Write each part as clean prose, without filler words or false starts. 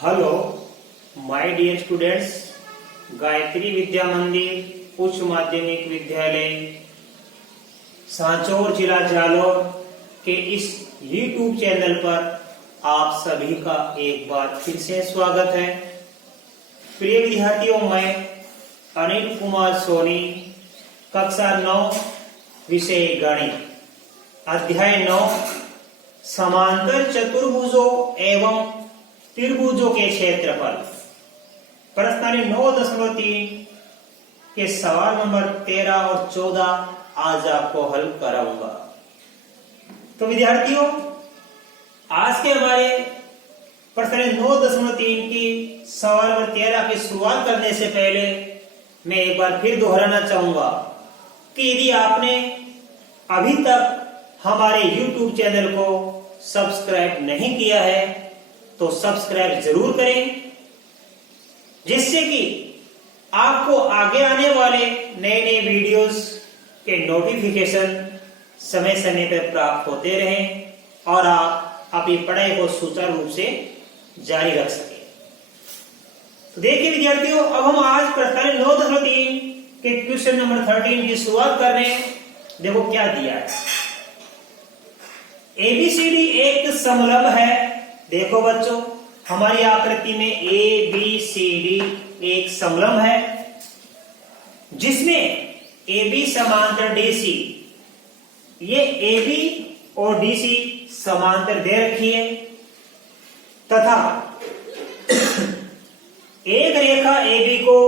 Hello my dear students, Gayatri Vidya Mandir उच्च माध्यमिक विद्यालय सांचौर जिला जालौर के इस YouTube चैनल पर आप सभी का एक बार फिर से स्वागत है। प्रिय विद्यार्थियों, मैं अनिल कुमार सोनी, कक्षा 9 विषय गणित, अध्याय 9 समांतर चतुर्भुजों एवं त्रिभुजों के क्षेत्रफल, प्रश्न 9.3 के सवाल नंबर 13 और 14 आज आपको हल कराऊंगा। तो विद्यार्थियों, आज के हमारे प्रश्न 9.3 की सवाल नंबर 13 की शुरुआत करने से पहले मैं एक बार फिर दोहराना चाहूंगा कि यदि आपने अभी तक हमारे YouTube चैनल को सब्सक्राइब नहीं किया है तो सब्सक्राइब जरूर करें, जिससे कि आपको आगे आने वाले नए नए वीडियोस के नोटिफिकेशन समय समय पर प्राप्त होते रहें और आप अपनी पढ़ाई को सुचारू रूप से जारी रख सकें। तो देखिए विद्यार्थियों, अब हम आज प्रश्न 9.3 के क्वेश्चन नंबर 13 की शुरुआत कर रहे हैं। देखो क्या दिया है। एबीसीडी एक समलंब है। देखो बच्चों, हमारी आकृति में ए बी सी डी एक समलंब है जिसमें ए बी समांतर डी सी, ये ए बी और डी सी समांतर दे रखी है तथा एक रेखा ए बी को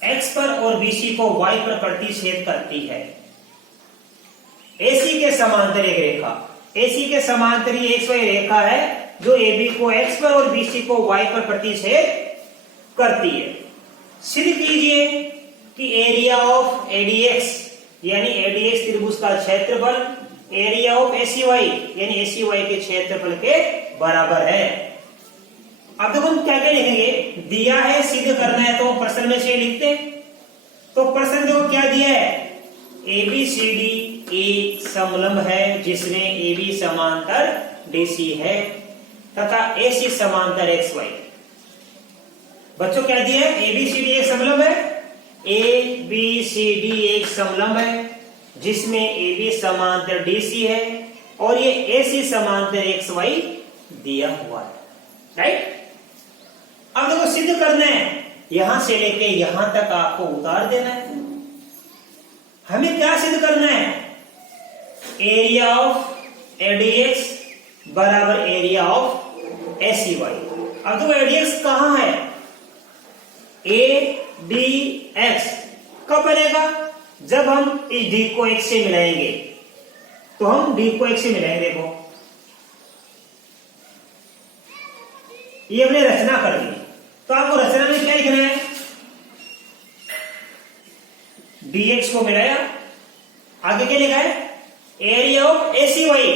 एक्स पर और बीसी को वाई पर प्रतिच्छेद करती है। एसी के समांतर एक रेखा, एसी के समांतर ही एक्स वाई रेखा है जो AB को x पर और BC को y पर प्रतिच्छेद करती है। सिद्ध कीजिए कि एरिया ऑफ ADX यानी ADX त्रिभुज का क्षेत्रफल एरिया ऑफ ACY यानी ACY के क्षेत्रफल के बराबर है। अब देखो हम क्या क्या लिखेंगे। दिया है, सिद्ध करना है तो प्रश्न में से लिखते हैं। तो प्रश्न देखो क्या दिया है। ABCD एक समलंब है जिसमें AB समांतर DC है तथा AC समांतर XY। बच्चों क्या दिया है। ABCD एक समलंब है, ABCD एक समलंब है जिसमें AB समांतर DC है और ये AC समांतर XY दिया हुआ है। राइट। अब देखो सिद्ध करना है, यहां से लेके यहां तक आपको उतार देना है। हमें क्या सिद्ध करना है। एरिया ऑफ ADX बराबर एरिया ऑफ ACY। अब तो ADX कहां है। ADX कब बनेगा। जब हम इस D को X से मिलाएंगे, तो हम D को X से मिलाएंगे। देखो ये हमने रचना कर दी, तो आपको रचना में क्या लिखना है। DX को मिलाया, आगे क्या लिखा है। Area of ACY।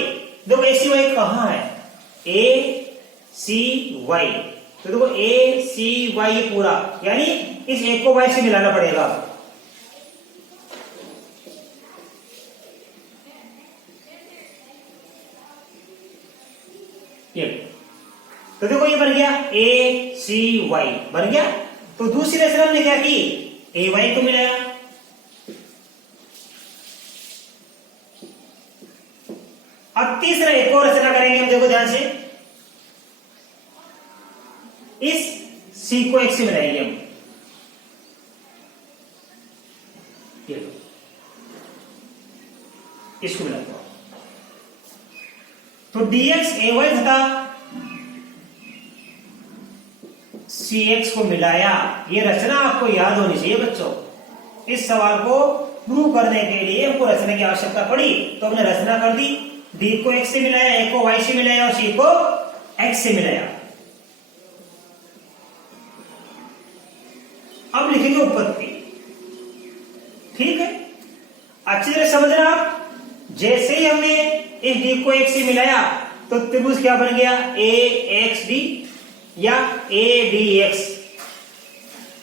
देखो ACY कहां है। ACY, तो देखो ACY पूरा, यानी इस एक को y से मिलाना पड़ेगा। ये तो देखो ये बन गया ACY बन गया। तो दूसरी रचना हमने क्या की। AY को मिलाया, अब तीसरा एक और रचना करेंगे हम। देखो ध्यान से, इस C को X से मिलाएंगे हम। इसको मिलाते हैं तो DX AY तथा CX को मिलाया। ये रचना आपको याद होनी चाहिए बच्चों। इस सवाल को प्रूव करने के लिए हमको रचना की आवश्यकता पड़ी, तो हमने रचना कर दी। D को X से मिलाया, A को Y से मिलाया और C को X से मिलाया। अब लिखेंगे उत्पत्ति। ठीक है, अच्छी तरह समझना आप। जैसे ही हमने इस D को X से मिलाया तो त्रिभुज क्या बन गया। AXD या ADX।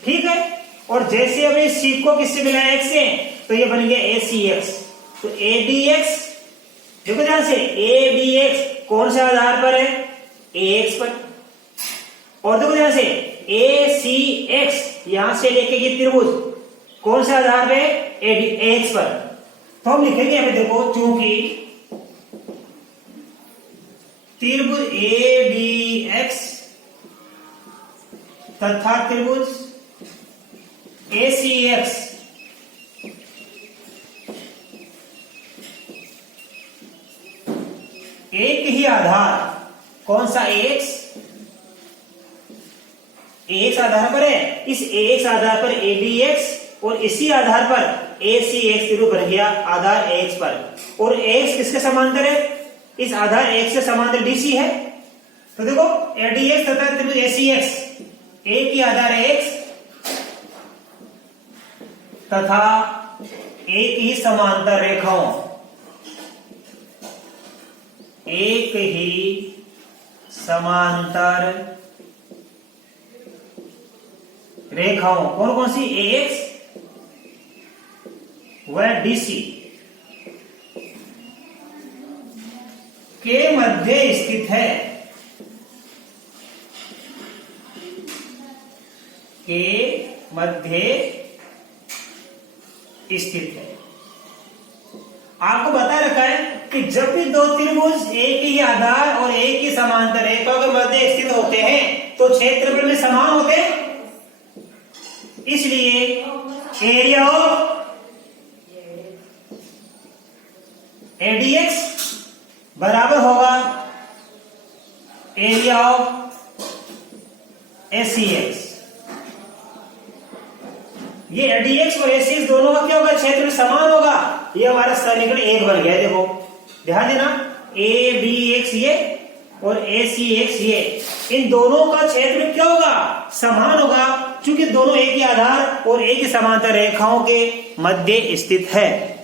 ठीक है, और जैसे हमने C को किससे मिलाया X से, तो ये बन गया ACX। तो ADX, देखो ध्यान से, ADX कौन से आधार पर है। AX पर। और देखो ध्यान से ए सी एक्स यहां से लेके ये त्रिभुज कौन से आधार पे, एक्स पर। तो हम लिखेंगे यहां पे देखो, चूंकि त्रिभुज ए डी एक्स तथा त्रिभुज ए सी एक्स एक ही आधार, कौन सा एक्स आधार पर है, इस एक्स आधार पर ए डी एक्स और इसी आधार पर ए सी एक्स त्रिभुज बन गया आधार एक्स पर। और एक्स किसके समांतर है, इस आधार एक्स से समांतर डीसी है। तो देखो एडीएक्स तथा त्रिभुज एसीएक्स एक ही आधार है एक्स तथा एक ही समांतर रेखाओं, एक ही समांतर रेखाओं कौन कौन सी, एक्स व डीसी के मध्य स्थित है, के मध्य स्थित है। आपको बता रखा है कि जब भी दो त्रिभुज एक ही आधार और एक ही समांतर रेखाओं के मध्य स्थित होते हैं तो क्षेत्रफल में समान होते हैं। इसलिए एरिया ऑफ एडीएक्स बराबर होगा एरिया ऑफ एसीएक्स। ये एडीएक्स और एसीएक्स दोनों का क्या होगा, क्षेत्र में समान होगा। ये हमारा समीकरण एक बन गया। देखो ध्यान देना, ए बी एक्स ये और ए सी एक्स ये, इन दोनों का क्षेत्र क्या होगा, समान होगा, क्योंकि दोनों एक ही आधार और एक ही समांतर रेखाओं के मध्य स्थित है।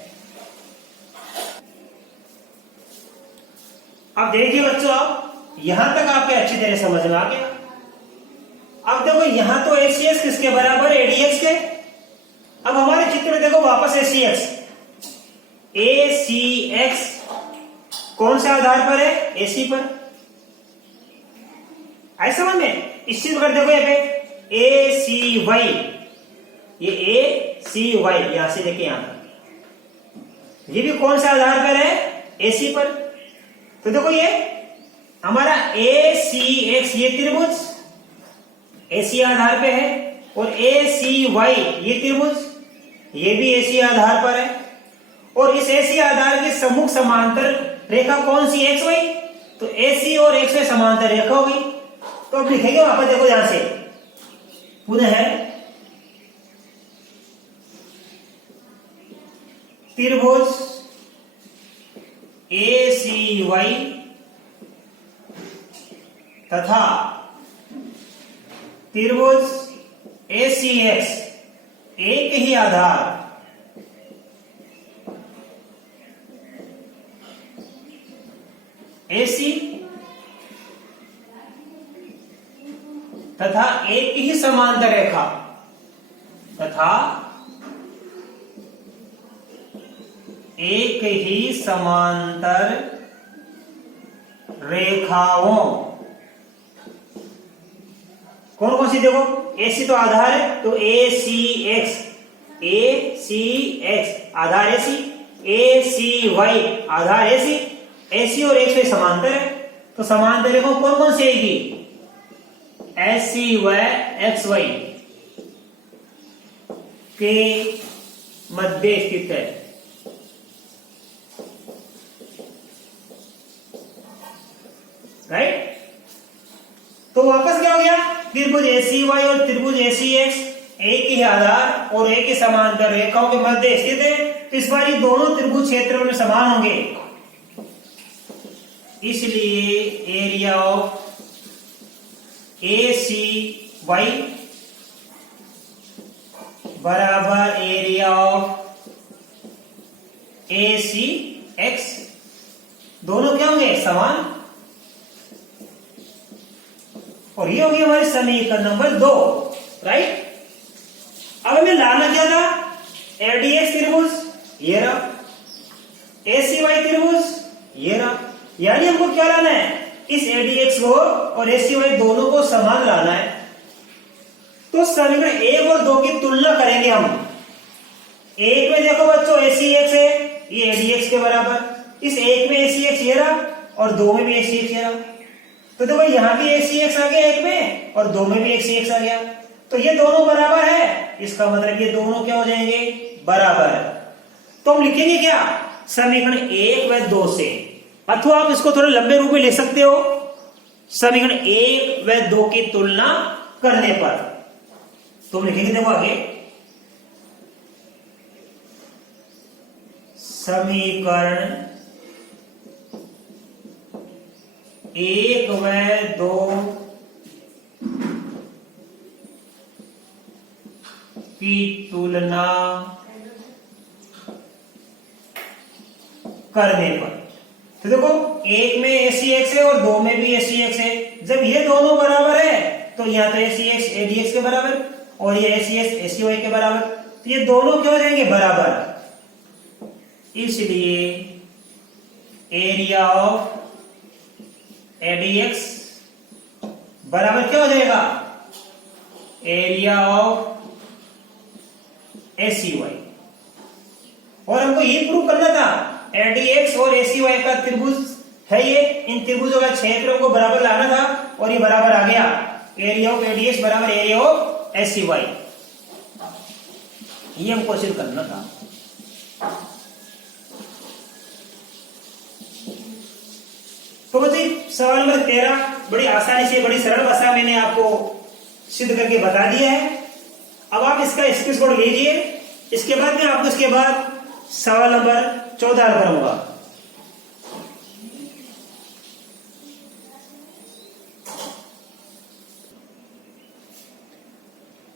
अब देखिए बच्चों, आप यहां तक आपके अच्छी तरह समझ में आ गया। अब देखो यहां तो एसीएक्स किसके बराबर है, एडीएक्स के। अब हमारे चित्र में देखो वापस एसीएक्स, एसीएक्स कौन से आधार पर है, एसी पर। ऐसा समझ में, इस चीज पर देखो यहाँ पे ए सी वाई, ये ए सी वाई यहां से लेके यहां तक, ये भी कौन से आधार पर है, एसी पर। तो देखो ये हमारा ए सी एक्स ये त्रिभुज एसी आधार पे है और ए सी वाई ये त्रिभुज ये भी एसी आधार पर है। और इस एसी आधार के सम्मुख समांतर रेखा कौन सी, एक्स वाई। तो एसी और एक्स वाई समांतर रेखा होगी। तो अब लिखेंगे वहां पर, देखो यहां से पुनः है त्रिभुज ए सी वाई तथा त्रिभुज ए सी एक्स एक ही आधार एसी तथा एक ही समांतर रेखा तथा एक ही समांतर रेखाओं कौन कौन सी, देखो एसी तो आधार है, तो ए सी एक्स आधार एसी, ए सी वाई आधार एसी, एसी और एक्स वाई समांतर है। तो समांतर रेखाओं कौन कौन सी आएगी, एसी व एक्स वाई के मध्य स्थित है। राइट। तो वापस क्या हो गया, त्रिभुज एसी वाई और त्रिभुज एसी एक्स एक ही आधार और एक ही समांतर रेखाओं के मध्य स्थित है। तो इस बार ये दोनों त्रिभुज क्षेत्र में समान होंगे, इसलिए area of A C Y बराबर area of A C X, दोनों क्या होंगे, समान। और ये होगी हमारी समीकरण नंबर 2। राइट। अब हमें लाना क्या था, एडीएक्स त्रिभुज ये रहा, एसीवाई त्रिभुज ये रहा, यानी हमको क्या लाना है, इस एडीएक्स को और ACY दोनों को समान लाना है, तो समीकरण 1 और 2 की तुलना करेंगे हम। एक में देखो बच्चों ACX है, ये ADX के बराबर, इस एक में ACX ये रहा और 2 में भी ACX ये रहा, तो देखो यहां भी ACX आ गया एक में और 2 में भी ACX आ गया, तो ये दोनों बराबर है, इसका मतलब ये दोनों क्या हो जाएंगे, बराबर। तो हम लिखेंगे क्या, समीकरण 1 व 2 से, अथवा आप इसको थोड़े लंबे रूप में ले सकते हो, समीकरण 1 व 2 की तुलना करने पर। तो हम लिखेंगे देखो आगे, समीकरण 1 व 2 की तुलना करने पर। तो देखो एक में ACX है और 2 में भी ACX है, जब ये दोनों बराबर है तो यहां तो ACX ADX के बराबर और ये ACX ACY के बराबर, तो ये दोनों क्या हो जाएंगे, बराबर। इसलिए एरिया ऑफ ADX बराबर क्या हो जाएगा, एरिया ऑफ ACY। और हमको ये प्रूव करना था, ADX और ACY का त्रिभुज है ये, इन त्रिभुजों का क्षेत्र को बराबर लाना था और ये बराबर आ गया, एरिया ऑफ ADX बराबर एरिया ऑफ ACY, ये हमको सिद्ध करना था। तो बच्चे सवाल नंबर 13 बड़ी आसानी से, बड़ी सरल भाषा मैंने आपको सिद्ध करके बता दिया है। अब आप इसका स्क्रीनशॉट लीजिए, इसके बाद मैं आपको इसके बाद सवाल नंबर 14 करूंगा।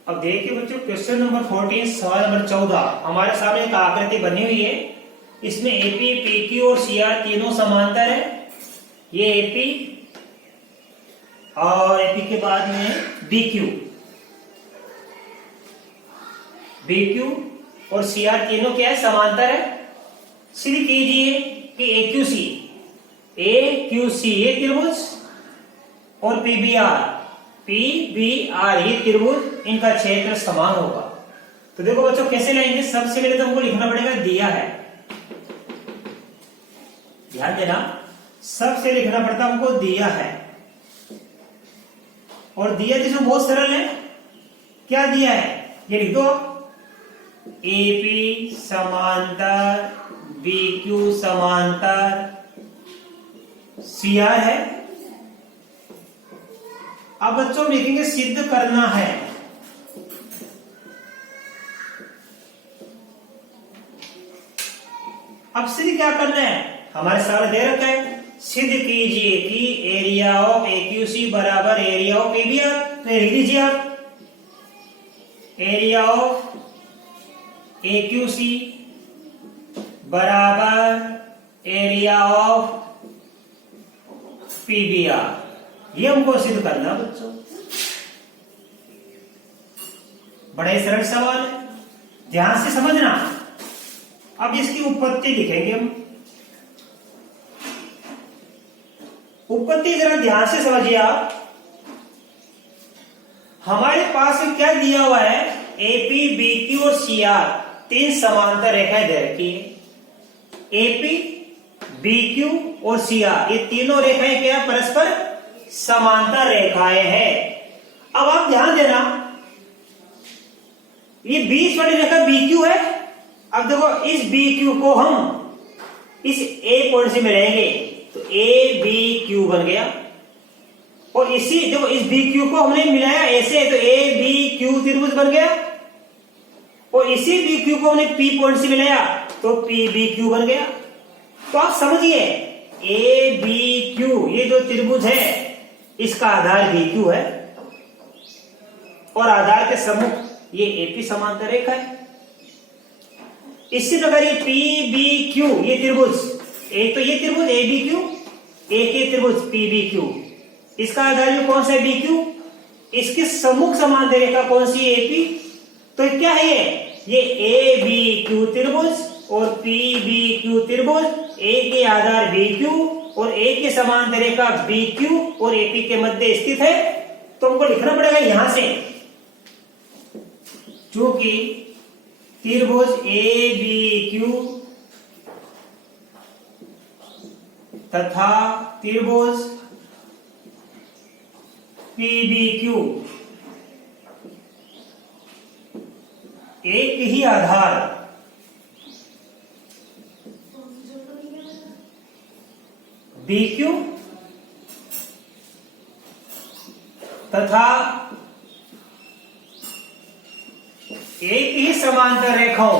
अब देखिए बच्चों, क्वेश्चन नंबर 14 सवाल नंबर 14 हमारे सामने एक आकृति बनी हुई है, इसमें AP, PQ और CR तीनों समांतर है। ये AP और AP के बाद में BQ और CR तीनों क्या है, समांतर है। सिद्ध कीजिए कि AQC ये त्रिभुज और PBR ये त्रिभुज, इनका क्षेत्र समान होगा। तो देखो बच्चों कैसे लेंगे, सबसे पहले तो हमको लिखना पड़ेगा दिया है, ध्यान देना, सबसे लिखना पड़ता हमको दिया है, और दिया जिसमें बहुत सरल है, क्या दिया है ये लिख दो, AP समांतर BQ समांतर CR है। अब बच्चों लिखेंगे सिद्ध करना है, अब सिद्ध क्या करना है, हमारे सामने दे रखा है, सिद्ध कीजिए कि एरिया ऑफ AQC बराबर एरिया ऑफ PBR। तो लिख लीजिए आप, एरिया ऑफ AQC बराबर एरिया ऑफ PBR, ये हमको सिद्ध करना बच्चों। बड़े सरल सवाल है, ध्यान से समझना। अब इसकी उत्पत्ति लिखेंगे हम, उत्पत्ति जरा ध्यान से समझिए आप। हमारे पास क्या दिया हुआ है, AP, BQ और CR तीन समांतर रेखाएं दे रखी है। AP, BQ और CR ये तीनों रेखाएं क्या परस्पर समांतर रेखाएं हैं। अब आप ध्यान देना, ये बीच वाली रेखा BQ है। अब देखो इस BQ को हम इस A पॉइंट से मिलाएंगे तो ABQ बन गया, और इसी देखो इस BQ को हमने मिलाया ऐसे तो ABQ त्रिभुज बन गया, और इसी BQ को हमने P पॉइंट से मिलाया तो PBQ बन गया। तो आप समझिए ABQ ये जो त्रिभुज है इसका आधार BQ है, और आधार के सम्मुख ये AP समांतर रेखा है। इसी प्रकार ये PBQ ये त्रिभुज, एक तो ये त्रिभुज ABQ, एक ये त्रिभुज PBQ, इसका आधार भी कौन सा है BQ, इसके सम्मुख समांतर रेखा कौन सी है AP। तो क्या है ये ABQ त्रिभुज और PBQ त्रिभुज, A के आधार BQ और ए के समांतर रेखा बी क्यू और एपी के मध्य स्थित है, तो हमको लिखना पड़ेगा यहां से, चूंकि त्रिभुज ए बी क्यू तथा त्रिभुज पी बी क्यू एक ही आधार बी क्यू तथा एक ही समांतर रेखाओं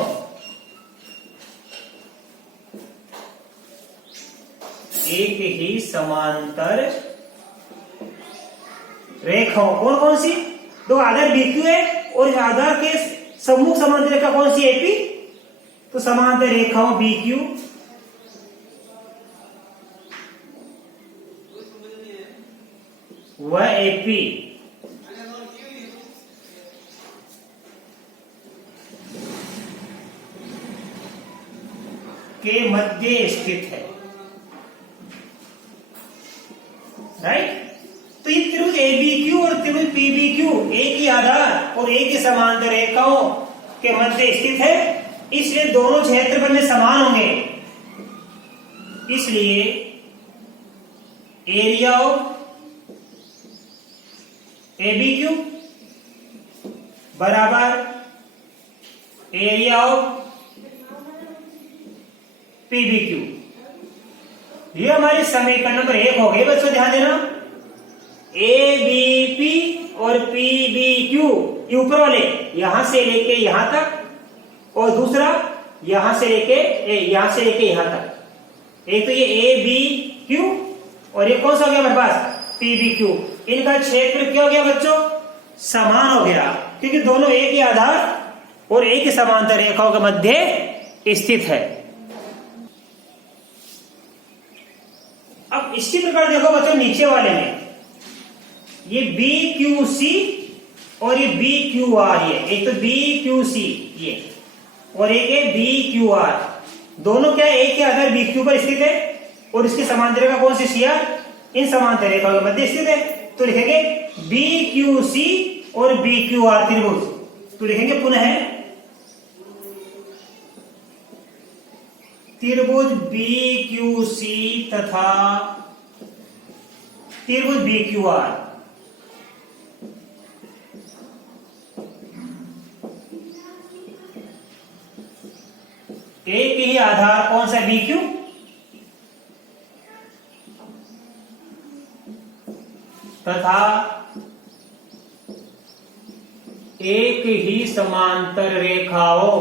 एक ही समांतर रेखाओं कौन कौन सी, दो आधार बी क्यू है और आधार के सम्मुख समांतर रेखा कौन सी, एपी। तो समांतर रेखाओं बी क्यू व एपी के मध्य स्थित है, राइट। तो ये त्रिभुज ए बी क्यू और त्रिभुज पी बी क्यू एक ही आधार और एक ही समांतर रेखाओं के मध्य स्थित है, इसलिए दोनों क्षेत्रफल में समान होंगे। इसलिए area of A B Q बराबर area of P B Q. ये हमारे समीकरण नंबर 1 हो गए बच्चों, ध्यान देना। ए बी पी और पी बी क्यू, ये ऊपर वाले यहां से लेके यहां तक और दूसरा यहां से लेके यहां तक। एक तो ये ए बी क्यू और ये कौन सा हो गया हमारे पास, पी बी क्यू। इनका क्षेत्र क्या हो गया बच्चों, समान हो गया, क्योंकि दोनों एक ही आधार और एक ही समांतर रेखाओं के मध्य स्थित है। अब इसी प्रकार देखो बच्चों नीचे वाले में, ये बी क्यू सी और ये बी क्यू आर, ये एक तो बी क्यू सी ये और एक है बी क्यू आर, दोनों क्या एक ही आधार बी क्यू पर स्थित है और इसके समांतर रेखा कौन सी, सी आर, इन समांतर रेखाओं के मध्य स्थित है। तो लिखेंगे बी क्यू सी और बी क्यू आर त्रिभुज। तो लिखेंगे पुनः त्रिभुज बी क्यू सी तथा त्रिभुज बी क्यू आर एक ही आधार कौन सा, बी क्यू तथा एक ही समांतर रेखाओं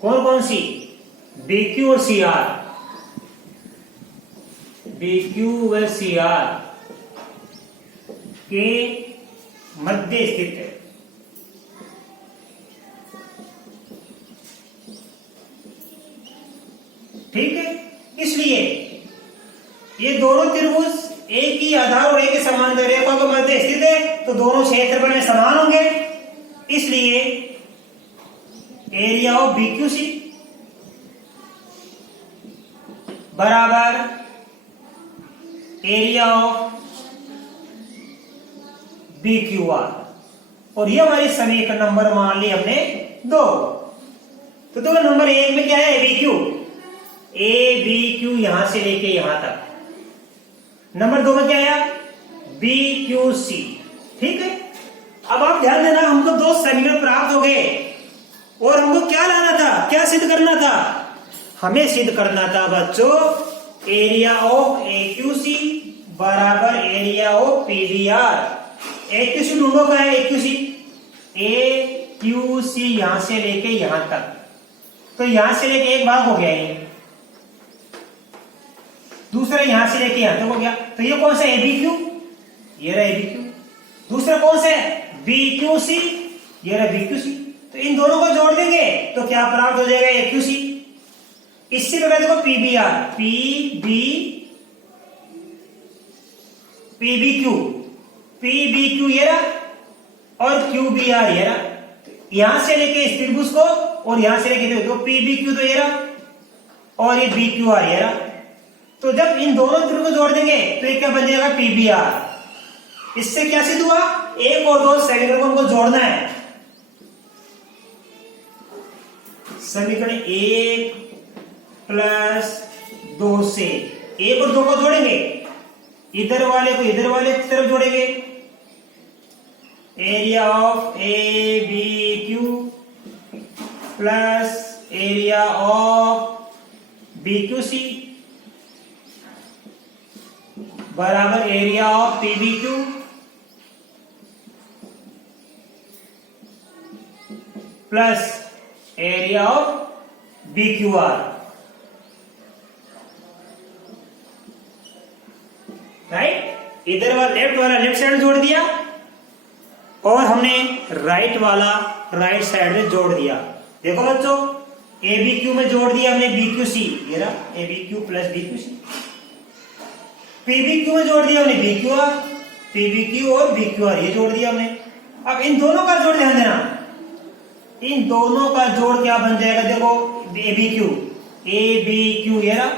कौन कौन सी, बी क्यू और सी आर, बी क्यू व सी आर के मध्य स्थित है। ठीक है, इसलिए ये दोनों त्रिभुज एक ही आधार और एक ही समांतर रेखा के मध्य स्थित है, तो दोनों क्षेत्रफल में समान होंगे। इसलिए area of B Q C बराबर area of B Q R, और ये हमारी समीकरण नंबर मान ली हमने 2। तो नंबर 1 में क्या है, B Q, A B Q यहां से लेके यहां तक। नंबर 2 में क्या आया, बी क्यू सी। ठीक है, अब आप ध्यान देना, हमको 2 समीकरण प्राप्त हो गए और हमको क्या लाना था, क्या सिद्ध करना था, हमें सिद्ध करना था बच्चों area of A Q C बराबर area of P B R. A Q C ढूंढो, का है ए क्यू सी, ए क्यू सी यहां से लेके यहां तक, तो यहां से लेके एक भाग हो गया, ये दूसरा यहां से लेके यहां तक हो गया। तो ये कौन सा, ए बी क्यू, ये रहा ए बी क्यू। दूसरा कौन सा है, बी क्यू सी, ये रहा बी क्यू सी। तो इन दोनों को जोड़ देंगे तो क्या प्राप्त हो जाएगा, ए क्यू सी। इससे प्रकार देखो P B R, P B Q, P B Q ये रहा और क्यू बी आर ये रहा। यहां से लेके इस त्रिभुज को और यहां से लेके, तो पी बी क्यू तो ये रहा और ये बी क्यू आर है ना। तो जब इन दोनों त्रिभुज को जोड़ देंगे तो ये क्या बन जाएगा, पीबीआर। इससे क्या सिद्ध हुआ, 1 और 2 समीकरण को जोड़ना है। समीकरण 1 प्लस 2 से 1 और 2 को जोड़ेंगे, इधर वाले को इधर वाले की तरफ जोड़ेंगे। Area of A B Q plus area of B Q C बराबर area of P B Q plus area of B Q R. Right, इधर वाला लेफ्ट साइड जोड़ दिया और हमने राइट वाला राइट साइड में जोड़ दिया। देखो बच्चों, ए बी क्यू में जोड़ दिया हमने बी क्यू सी, ये रहा A B Q plus B Q C. P B Q में जोड़ दिया हमने B Q R, P B Q और बी क्यू आर ये जोड़ दिया हमने। अब इन दोनों का जोड़ ध्यान देना, इन दोनों का जोड़ क्या बन जाएगा, देखो ए बी क्यू ये रहा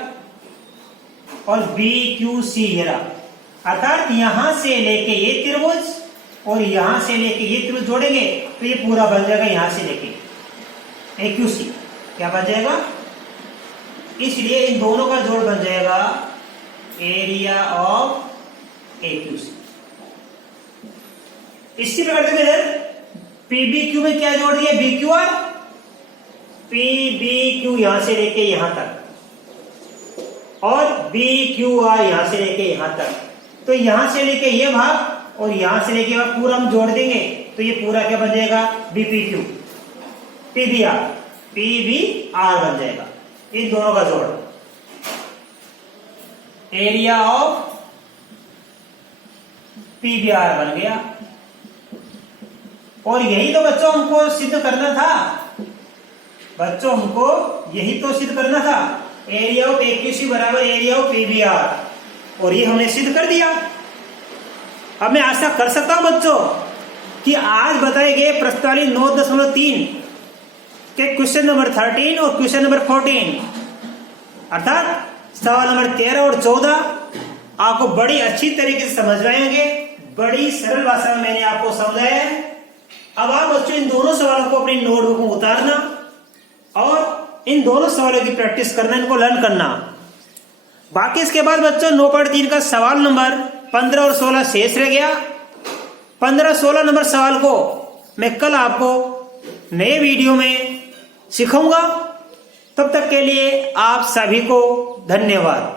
और बी क्यू सी ये रहा। अर्थात यहां से लेके ये त्रिभुज और यहां से लेके ये त्रिभुज जोड़ेंगे तो ये पूरा बन जाएगा, यहां से लेके ए क्यू सी क्या बन जाएगा। इसलिए इन दोनों का जोड़ बन जाएगा area of A Q C. इसी प्रकार से इधर पीबी क्यू में क्या जोड़ दिया, B Q R, P B Q यहां से लेके यहां तक और बी क्यू आर यहां से लेके यहां तक। तो यहां से लेके ये भाग और यहां से लेके भाग पूरा हम जोड़ देंगे तो ये पूरा क्या बन जाएगा, बीपी क्यू पीबीआर, पीबीआर बन जाएगा। इन दोनों का जोड़ एरिया ऑफ पीबीआर बन गया। और यही तो बच्चों हमको सिद्ध करना था, बच्चों हमको यही तो सिद्ध करना था, एरिया ऑफ एक्यूसी बराबर एरिया ऑफ पीबीआर, और ये हमने सिद्ध कर दिया। अब मैं आशा कर सकता हूं बच्चों कि आज बताए गए प्रश्नावली 9.3 के क्वेश्चन नंबर 13 और क्वेश्चन नंबर 14 अर्थात सवाल नंबर 13 और 14 आपको बड़ी अच्छी तरीके से समझ आएंगे। बड़ी सरल भाषा में मैंने आपको समझाया है। अब आप बच्चों इन दोनों सवालों को अपनी नोटबुक में उतारना और इन दोनों सवालों की प्रैक्टिस करना, इनको लर्न करना। बाकी इसके बाद बच्चों 9.3 का सवाल नंबर 15 और 16 शेष रह गया। 15-16 नंबर सवाल को मैं कल आपको नए वीडियो में सिखाऊंगा। तब तक के लिए आप सभी को धन्यवाद।